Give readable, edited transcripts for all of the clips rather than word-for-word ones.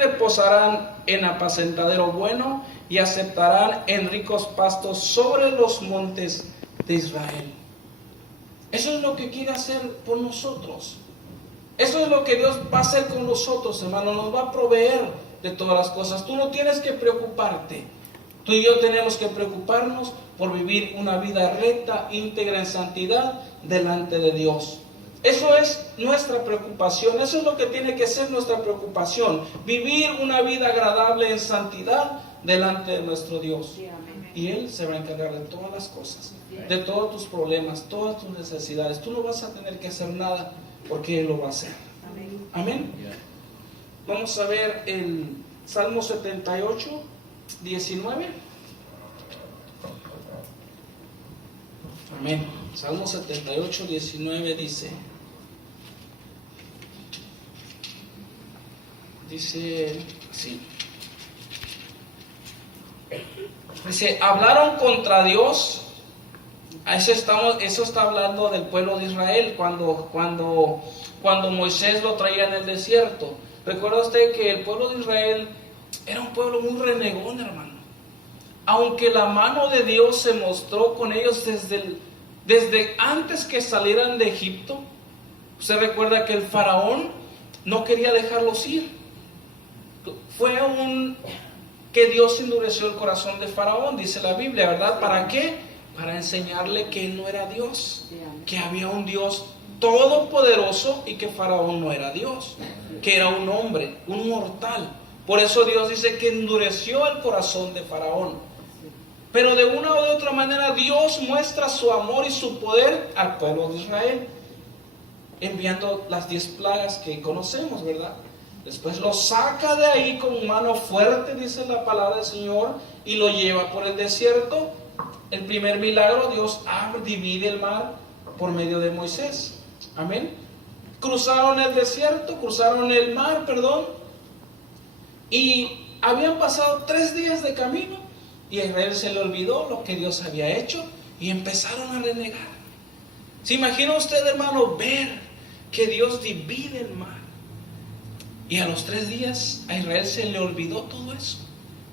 reposarán en apacentadero bueno y aceptarán en ricos pastos sobre los montes de Israel. Eso es lo que quiere hacer por nosotros. Eso es lo que Dios va a hacer con nosotros, hermano. Nos va a proveer de todas las cosas. Tú no tienes que preocuparte. Tú y yo tenemos que preocuparnos por vivir una vida recta, íntegra en santidad delante de Dios. Eso es nuestra preocupación. Eso es lo que tiene que ser nuestra preocupación. Vivir una vida agradable en santidad delante de nuestro Dios. Y Él se va a encargar de todas las cosas, de todos tus problemas, todas tus necesidades. Tú no vas a tener que hacer nada porque Él lo va a hacer. Amén. Vamos a ver el Salmo 78, 19. Amén. Salmo 78, 19 dice así. Dice, hablaron contra Dios. Eso está hablando del pueblo de Israel cuando Moisés lo traía en el desierto. ¿Recuerda usted que el pueblo de Israel era un pueblo muy renegón, hermano? Aunque la mano de Dios se mostró con ellos desde antes que salieran de Egipto. Usted recuerda que el faraón no quería dejarlos ir. Fue que Dios endureció el corazón de Faraón, dice la Biblia, ¿verdad? ¿Para qué? Para enseñarle que él no era Dios, que había un Dios todopoderoso y que Faraón no era Dios, que era un hombre, un mortal. Por eso Dios dice que endureció el corazón de Faraón. Pero de una u otra manera Dios muestra su amor y su poder al pueblo de Israel, enviando las 10 plagas que conocemos, ¿verdad? Después lo saca de ahí con mano fuerte, dice la palabra del Señor, y lo lleva por el desierto. El primer milagro, Dios divide el mar por medio de Moisés. Amén. Cruzaron el desierto, cruzaron el mar, y habían pasado 3 días de camino, y a Israel se le olvidó lo que Dios había hecho, y empezaron a renegar. ¿Se imagina usted, hermano, ver que Dios divide el mar? Y a los 3 días a Israel se le olvidó todo eso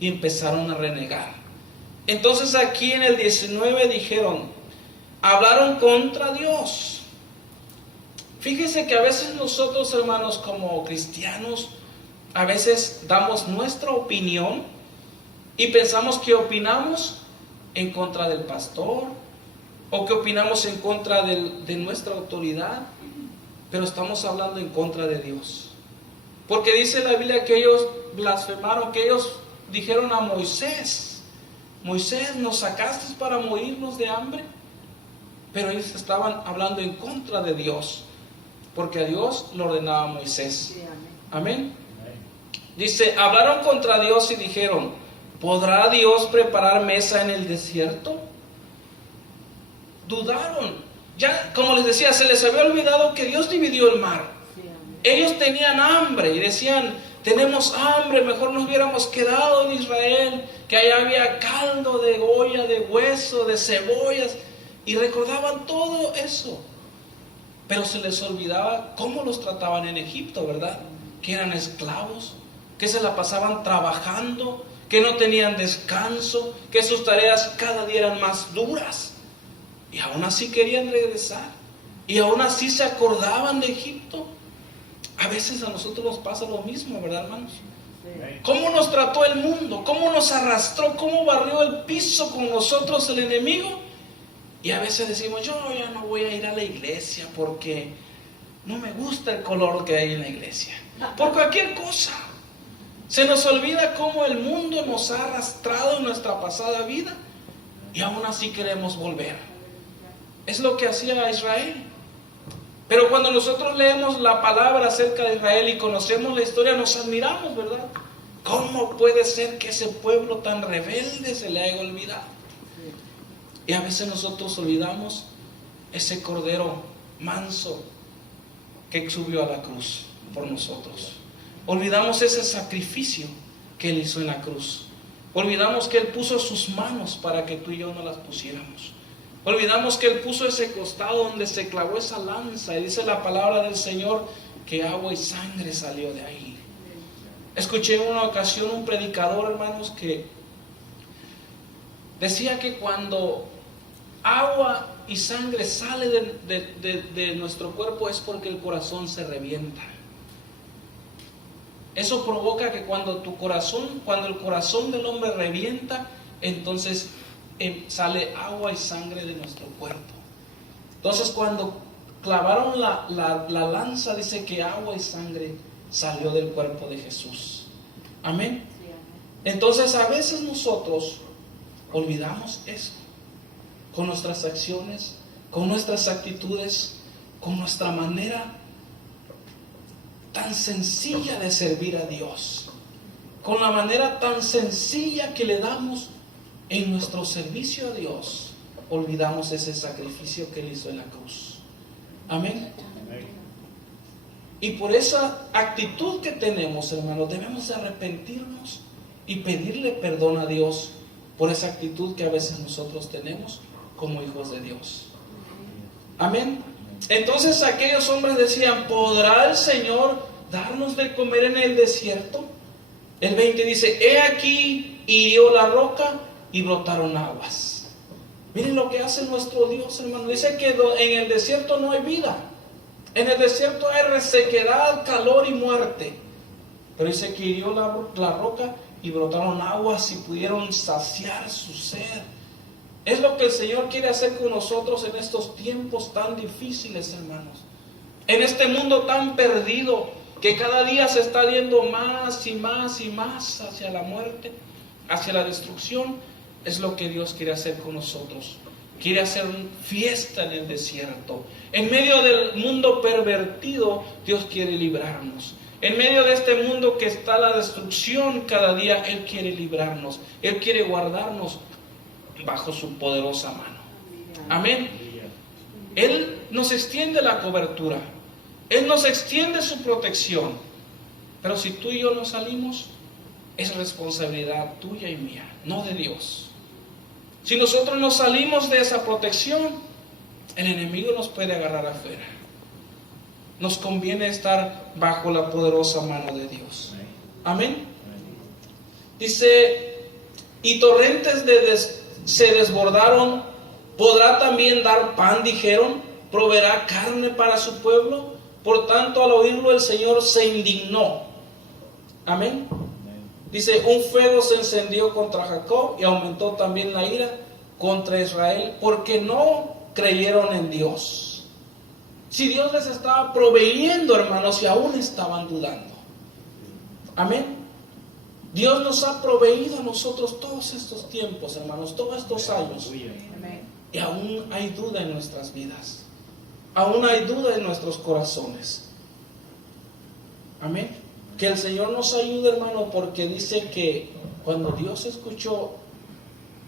y empezaron a renegar. Entonces aquí en el 19 hablaron contra Dios. Fíjese que a veces nosotros, hermanos, como cristianos, a veces damos nuestra opinión y pensamos que opinamos en contra del pastor o que opinamos en contra de nuestra autoridad, pero estamos hablando en contra de Dios. Porque dice la Biblia que ellos blasfemaron, que ellos dijeron a Moisés, Moisés, ¿nos sacaste para morirnos de hambre? Pero ellos estaban hablando en contra de Dios, porque a Dios lo ordenaba Moisés. Amén. Dice, hablaron contra Dios y dijeron, ¿podrá Dios preparar mesa en el desierto? Dudaron. Ya, como les decía, se les había olvidado que Dios dividió el mar. Ellos tenían hambre y decían, tenemos hambre, mejor nos hubiéramos quedado en Israel, que allá había caldo de olla, de hueso, de cebollas, y recordaban todo eso. Pero se les olvidaba cómo los trataban en Egipto, ¿verdad? Que eran esclavos, que se la pasaban trabajando, que no tenían descanso, que sus tareas cada día eran más duras. Y aún así querían regresar, y aún así se acordaban de Egipto. A veces a nosotros nos pasa lo mismo, ¿verdad, hermanos? ¿Cómo nos trató el mundo? ¿Cómo nos arrastró? ¿Cómo barrió el piso con nosotros el enemigo? Y a veces decimos, yo ya no voy a ir a la iglesia porque no me gusta el color que hay en la iglesia. Por cualquier cosa. Se nos olvida cómo el mundo nos ha arrastrado en nuestra pasada vida y aún así queremos volver. Es lo que hacía Israel. Pero cuando nosotros leemos la palabra acerca de Israel y conocemos la historia, nos admiramos, ¿verdad? ¿Cómo puede ser que ese pueblo tan rebelde se le haya olvidado? Y a veces nosotros olvidamos ese cordero manso que subió a la cruz por nosotros. Olvidamos ese sacrificio que Él hizo en la cruz. Olvidamos que Él puso sus manos para que tú y yo no las pusiéramos. Olvidamos que Él puso ese costado donde se clavó esa lanza, y dice la palabra del Señor que agua y sangre salió de ahí. Escuché en una ocasión un predicador, hermanos, que decía que cuando agua y sangre sale de nuestro cuerpo es porque el corazón se revienta. Eso provoca que cuando el corazón del hombre revienta, entonces sale agua y sangre de nuestro cuerpo. Entonces cuando clavaron la lanza, dice que agua y sangre salió del cuerpo de Jesús. Amén. Entonces a veces nosotros olvidamos eso, con nuestras acciones, con nuestras actitudes, con nuestra manera tan sencilla de servir a Dios, con la manera tan sencilla que le damos en nuestro servicio a Dios. Olvidamos ese sacrificio que Él hizo en la cruz. Amén. Y por esa actitud que tenemos, hermanos, debemos de arrepentirnos y pedirle perdón a Dios por esa actitud que a veces nosotros tenemos como hijos de Dios. Amén. Entonces aquellos hombres decían: ¿podrá el Señor darnos de comer en el desierto? El 20 dice: he aquí hirió la roca y brotaron aguas. Miren lo que hace nuestro Dios, hermano. Dice que en el desierto no hay vida. En el desierto hay resequedad, calor y muerte. Pero dice que hirió la roca y brotaron aguas y pudieron saciar su sed. Es lo que el Señor quiere hacer con nosotros en estos tiempos tan difíciles, hermanos. En este mundo tan perdido, que cada día se está yendo más y más y más hacia la muerte, hacia la destrucción. Es lo que Dios quiere hacer con nosotros. Quiere hacer fiesta en el desierto. En medio del mundo pervertido, Dios quiere librarnos. En medio de este mundo que está la destrucción cada día, Él quiere librarnos. Él quiere guardarnos bajo su poderosa mano. Amén. Él nos extiende la cobertura. Él nos extiende su protección. Pero si tú y yo no salimos, es responsabilidad tuya y mía, no de Dios. Si nosotros no salimos de esa protección, el enemigo nos puede agarrar afuera. Nos conviene estar bajo la poderosa mano de Dios. Amén. Dice: y torrentes se desbordaron. ¿Podrá también dar pan? Dijeron. ¿Proveerá carne para su pueblo? Por tanto, al oírlo, el Señor se indignó. Amén. Dice: un fuego se encendió contra Jacob y aumentó también la ira contra Israel, porque no creyeron en Dios. Si Dios les estaba proveyendo, hermanos, y aún estaban dudando. Amén. Dios nos ha proveído a nosotros todos estos tiempos, hermanos, todos estos años. Y aún hay duda en nuestras vidas. Aún hay duda en nuestros corazones. Amén. Que el Señor nos ayude, hermano, porque dice que cuando Dios escuchó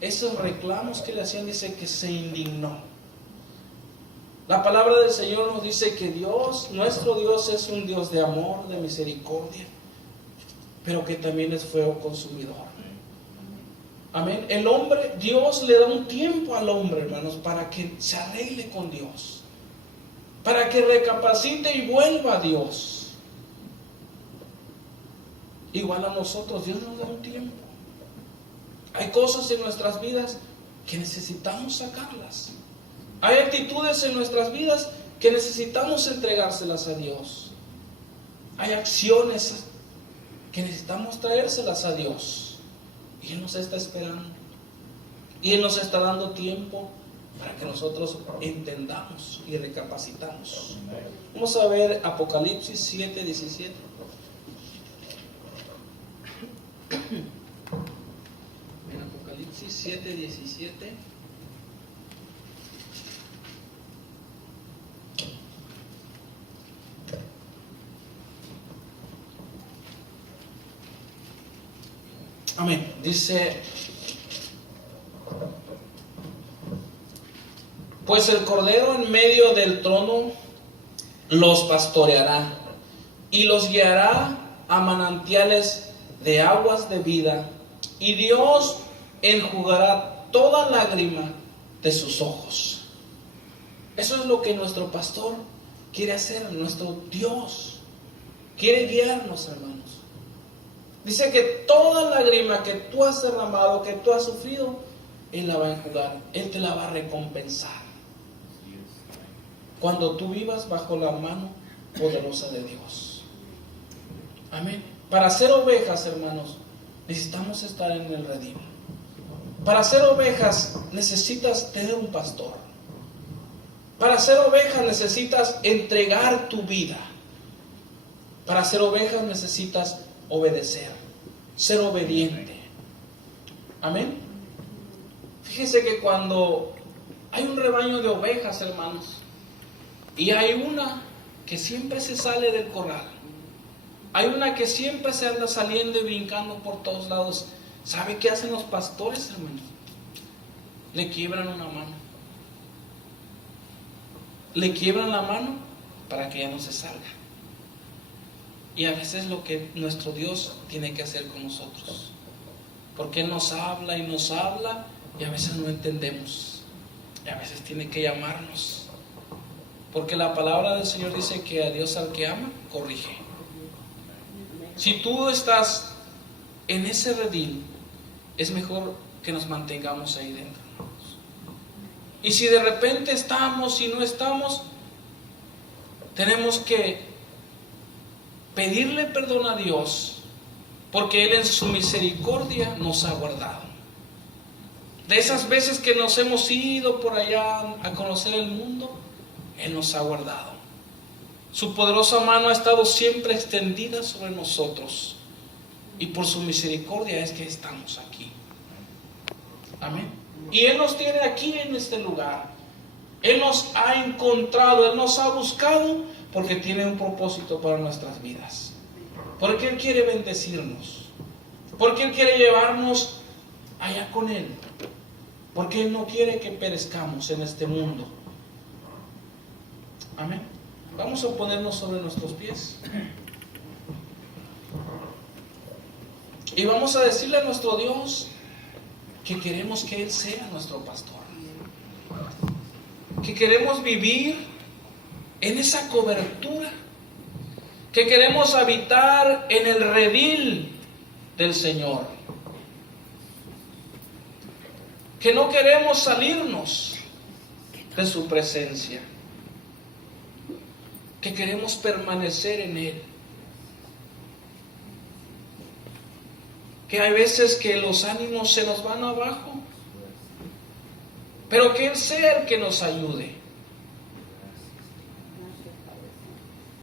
esos reclamos que le hacían, dice que se indignó. La palabra del Señor nos dice que Dios, nuestro Dios, es un Dios de amor, de misericordia, pero que también es fuego consumidor. Amén. El hombre, Dios le da un tiempo al hombre, hermanos, para que se arregle con Dios, para que recapacite y vuelva a Dios. Igual a nosotros, Dios nos da un tiempo. Hay cosas en nuestras vidas que necesitamos sacarlas. Hay actitudes en nuestras vidas que necesitamos entregárselas a Dios. Hay acciones que necesitamos traérselas a Dios. Y Él nos está esperando. Y Él nos está dando tiempo para que nosotros entendamos y recapacitamos. Vamos a ver Apocalipsis 7:17. En Apocalipsis 7:17. Amén. Dice: pues el Cordero en medio del trono los pastoreará y los guiará a manantiales de aguas de vida, y Dios enjugará toda lágrima de sus ojos. Eso es lo que nuestro pastor quiere hacer. Nuestro Dios quiere guiarnos, hermanos. Dice que toda lágrima que tú has derramado, que tú has sufrido, Él la va a enjugar, Él te la va a recompensar. Cuando tú vivas bajo la mano poderosa de Dios. Amén. Para ser ovejas, hermanos, necesitamos estar en el redil. Para ser ovejas necesitas tener un pastor. Para ser ovejas necesitas entregar tu vida. Para ser ovejas necesitas obedecer, ser obediente. Amén. Fíjese que cuando hay un rebaño de ovejas, hermanos, y hay una que siempre se sale del corral, hay una que siempre se anda saliendo y brincando por todos lados, ¿sabe qué hacen los pastores, hermanos? Le quiebran una mano. Le quiebran la mano para que ya no se salga. Y a veces lo que nuestro Dios tiene que hacer con nosotros, porque Él nos habla y nos habla y a veces no entendemos, y a veces tiene que llamarnos, porque la palabra del Señor dice que a Dios al que ama, corrige. Si tú estás en ese redil, es mejor que nos mantengamos ahí dentro. Y si de repente estamos y no estamos, tenemos que pedirle perdón a Dios, porque Él en su misericordia nos ha guardado. De esas veces que nos hemos ido por allá a conocer el mundo, Él nos ha guardado. Su poderosa mano ha estado siempre extendida sobre nosotros, y por su misericordia es que estamos aquí. Amén. Y Él nos tiene aquí en este lugar. Él nos ha encontrado, Él nos ha buscado, porque tiene un propósito para nuestras vidas. Porque Él quiere bendecirnos. Porque Él quiere llevarnos allá con Él. Porque Él no quiere que perezcamos en este mundo. Amén. Vamos a ponernos sobre nuestros pies. Y vamos a decirle a nuestro Dios que queremos que Él sea nuestro pastor. Que queremos vivir en esa cobertura. Que queremos habitar en el redil del Señor. Que no queremos salirnos de su presencia. Que queremos permanecer en Él. Que hay veces que los ánimos se nos van abajo, pero que Él sea el que nos ayude.